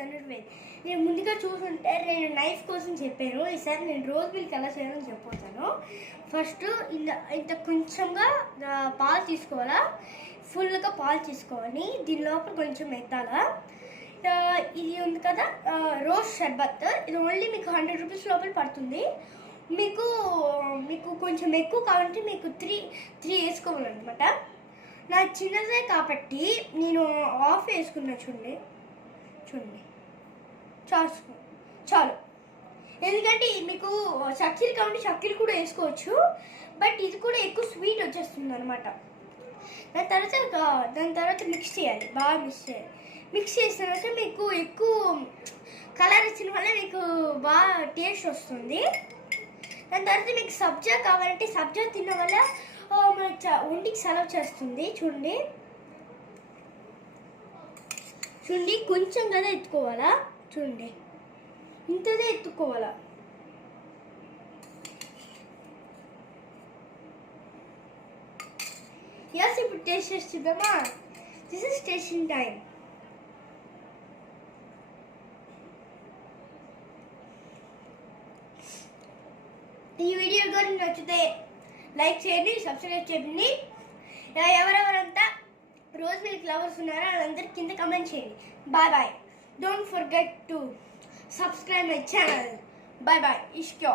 ధనుర్వేద్. నేను ముందుగా చూసుంటే నేను నైఫ్ కోసం చెప్పాను. ఈసారి నేను రోజ్ మిల్క్ ఎలా చేయాలని చెప్పొచ్చాను. ఫస్ట్ ఇంత కొంచెంగా పాలు తీసుకోవాలా, ఫుల్గా పాలు తీసుకోవాలి. దీని లోపల కొంచెం ఎత్తాలా. ఇది ఉంది కదా రోజ్ షర్బత్, ఇది ఓన్లీ మీకు 100 రూపీస్ లోపల పడుతుంది. మీకు కొంచెం ఎక్కువ కావాలంటే మీకు త్రీ వేసుకోవాలన్నమాట. నా చిన్నదే కాబట్టి నేను ఆఫ్ వేసుకున్నా. చూడండి చాలు. ఎందుకంటే మీకు చక్కెర కాబట్టి చక్కెర కూడా వేసుకోవచ్చు, బట్ ఇది కూడా ఎక్కువ స్వీట్ వచ్చేస్తుంది అనమాట. దాని తర్వాత మిక్స్ చేయాలి, బాగా మిక్స్ చేసిన తర్వాత మీకు ఎక్కువ కలర్ ఇచ్చిన వల్ల మీకు బాగా టేస్ట్ వస్తుంది. దాని తర్వాత మీకు సబ్జా కావాలంటే సబ్జా తినడం వల్ల మనకి ఒంటికి సలవ చేస్తుంది. చూడండి కొంచెం కదా ఎత్తుకోవాలా. చూడండి ఇంతదే ఎత్తుకోవాలా. ఇప్పుడు టేస్ట్ చేద్దామా. This is tasting time. ఈ వీడియో కానీ నచ్చితే లైక్ చేయండి, సబ్స్క్రైబ్ చేయండి. ఎవరెవరంతా రోజ్ మిల్క్ లవర్స్ ఉన్నారో వాళ్ళందరూ కింద కమెంట్ చేయండి. Bye. Don't forget to subscribe my channel. Bye. ఇష్క్యో.